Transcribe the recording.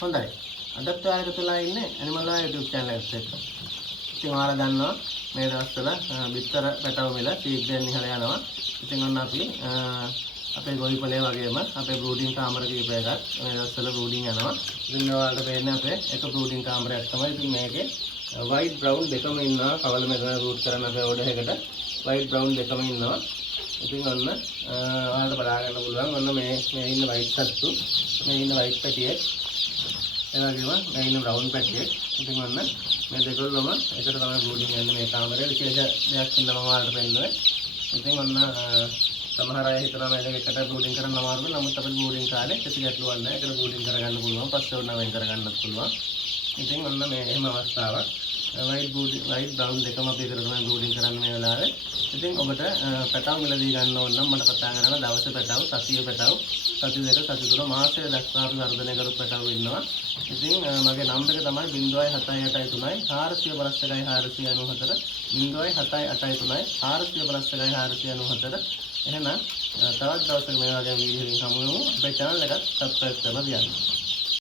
හොඳයි. අදත් ඔයාලා එකතුලා ඉන්නේ ඇනිමල් ලෝයා YouTube channel එකත් එක්ක. ඉතින් ඔයාලා දන්නවා මේ දවස්වල බිත්තර පැටව මිල ශීඝ්‍රයෙන් ඉහළ යනවා. ඉතින් ඔන්න අපි අපේ ගොවිපලේ වගේම අපේ බ්‍රූඩින් කාමර කීපයකට මේ දවස්වල බ්‍රූඩින් යනවා. ඉතින් ඔයාලට පේන්නේ අපේ එක බ්‍රූඩින් කාමරයක් තමයි. ඉතින් මේකේ white brown දෙකම ඉන්නවා. කවල මෙතන රූට් කරන අපේ ඕඩර් එකට white brown දෙකම ඉන්නවා. ඉතින් ඔන්න ඔයාලට බලා ගන්න පුළුවන්. ඔන්න මේ ඉන්න white සත්තු, මේ ඉන්න white පැටියෙක්, ඒ වගේම මේ ඉන්න brown පැටියෙක්. ඉතින් ඔන්න මේ දෙකොල්ලම එකට තමයි බ්‍රූඩින් යන්නේ මේ කාමරේ. විශේෂ දෙයක් ඉන්න මම ඔයාලට පෙන්නනවා. ඉතින් ඔන්න සමහර අය හිතනවා මේ දෙක එකට බ්‍රූඩින් කරන්න අමාරුයි. නමුත් අපේ බ්‍රූඩින් කාලේ කිසි ගැටලුවක් නැහැ. එකට බ්‍රූඩින් කරගන්න පුළුවන්. පස්සේ ඕන වෙන් කරගන්නත් පුළුවන්. ඉතින් ඔන්න මේ එහෙම අවස්ථාවක්. white brown දෙකම අපි එකට තමයි බ්‍රූඩින් කරන්නේ මේ වෙලාවේ. ඉතින් ඔබට පැටව මිලදී ගන්න ඕන නම් මට කතා කරන්න දවසේ පැටව, සතියේ පැටව, සති දෙක, සති තුන, මාසය දක්වා අපි වර්ධනය කරපු පැටව ඉන්නවා. ඉතින් මගේ නම්බර එක තමයි 07883 452 494 07883 452 494. එහෙනම් තවත් දවසක මේ වගේ වීඩියෝ එකකින් හමු වෙමු. අපේ channel එකත් subscribe කරලා තියන්න.